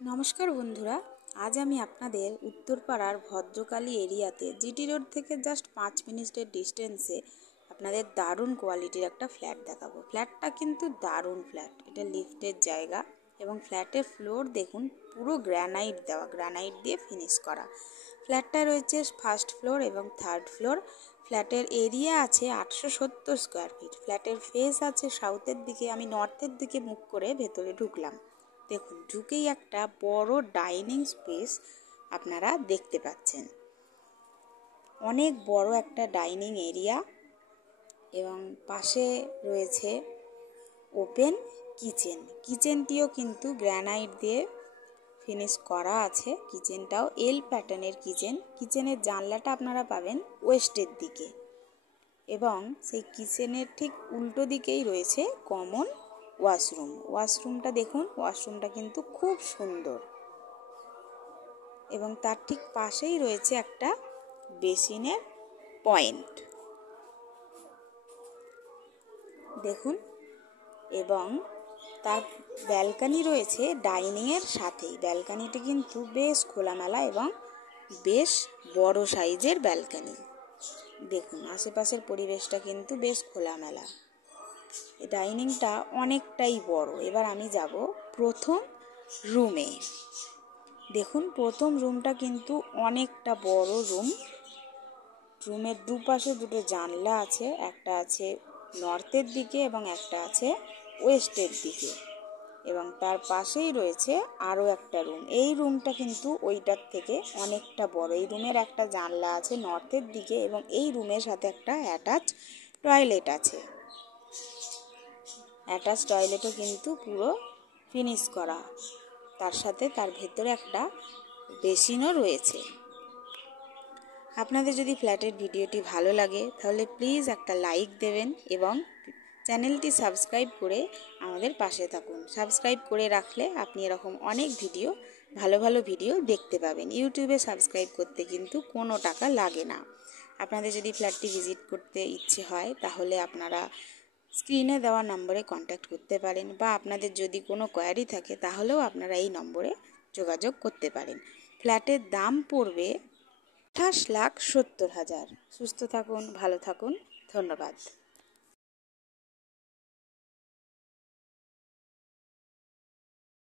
নমস্কার বন্ধুরা, আজ আমি আপনাদের উত্তরপাড়ার ভদ্রকালী এরিয়াতে জিটি রোড থেকে জাস্ট 5 মিনিটের ডিস্টেন্সে আপনাদের দারুণ কোয়ালিটির একটা ফ্ল্যাট দেখাবো। ফ্ল্যাটটা কিন্তু দারুণ ফ্ল্যাট, এটা লিফটের জায়গা এবং ফ্ল্যাটের ফ্লোর দেখুন পুরো গ্রানাইট দেওয়া, গ্রানাইট দিয়ে ফিনিশ করা। ফ্ল্যাটটা রয়েছে ফার্স্ট ফ্লোর এবং থার্ড ফ্লোর। ফ্ল্যাটের এরিয়া আছে 870 স্কোয়ার ফিট। ফ্ল্যাটের ফেস আছে সাউথের দিকে, আমি নর্থের দিকে মুখ করে ভেতরে ঢুকলাম। দেখুন, ঢুকেই একটা বড় ডাইনিং স্পেস আপনারা দেখতে পাচ্ছেন। অনেক বড় একটা ডাইনিং এরিয়া এবং পাশে রয়েছে ওপেন কিচেন। কিচেনটিও কিন্তু গ্রানাইট দিয়ে ফিনিশ করা আছে। কিচেনটাও এল প্যাটার্নের কিচেন। কিচেনের জানলাটা আপনারা পাবেন ওয়েস্টের দিকে এবং সেই কিচেনের ঠিক উল্টো দিকেই রয়েছে কমন ওয়াশরুম। ওয়াশরুমটা দেখুন, ওয়াশরুমটা কিন্তু খুব সুন্দর এবং তার ঠিক পাশেই রয়েছে একটা বেসিনের পয়েন্ট দেখুন, এবং তার ব্যালকানি রয়েছে ডাইনিংয়ের সাথেই। ব্যালকানিটা কিন্তু বেশ খোলামেলা এবং বেশ বড় সাইজের ব্যালকানি। দেখুন, আশেপাশের পরিবেশটা কিন্তু বেশ খোলামেলা। ডাইনিংটা অনেকটাই বড়। এবার আমি যাব প্রথম রুমে। দেখুন, প্রথম রুমটা কিন্তু অনেকটা বড় রুম। রুমের দুপাশে দুটো জানলা আছে, একটা আছে নর্থের দিকে এবং একটা আছে ওয়েস্টের দিকে এবং তার পাশেই রয়েছে আরও একটা রুম। এই রুমটা কিন্তু ওইটার থেকে অনেকটা বড়। এই রুমের একটা জানলা আছে নর্থের দিকে এবং এই রুমের সাথে একটা অ্যাটাচ টয়লেট আছে। অ্যাটাচ টয়লেটও কিন্তু পুরো ফিনিশ করা, তার সাথে তার ভেতরে একটা বেসিনও রয়েছে। আপনাদের যদি ফ্ল্যাটের ভিডিওটি ভালো লাগে তাহলে প্লিজ একটা লাইক দেবেন এবং চ্যানেলটি সাবস্ক্রাইব করে আমাদের পাশে থাকুন। সাবস্ক্রাইব করে রাখলে আপনি এরকম অনেক ভিডিও, ভালো ভালো ভিডিও দেখতে পাবেন। ইউটিউবে সাবস্ক্রাইব করতে কিন্তু কোনো টাকা লাগে না। আপনাদের যদি ফ্ল্যাটটি ভিজিট করতে ইচ্ছে হয় তাহলে আপনারা স্ক্রিনে দেওয়া নম্বরে কন্ট্যাক্ট করতে পারেন বা আপনাদের যদি কোনো কোয়ারি থাকে তাহলেও আপনারা এই নম্বরে যোগাযোগ করতে পারেন। ফ্ল্যাটের দাম পড়বে 28,70,000। সুস্থ থাকুন, ভালো থাকুন, ধন্যবাদ।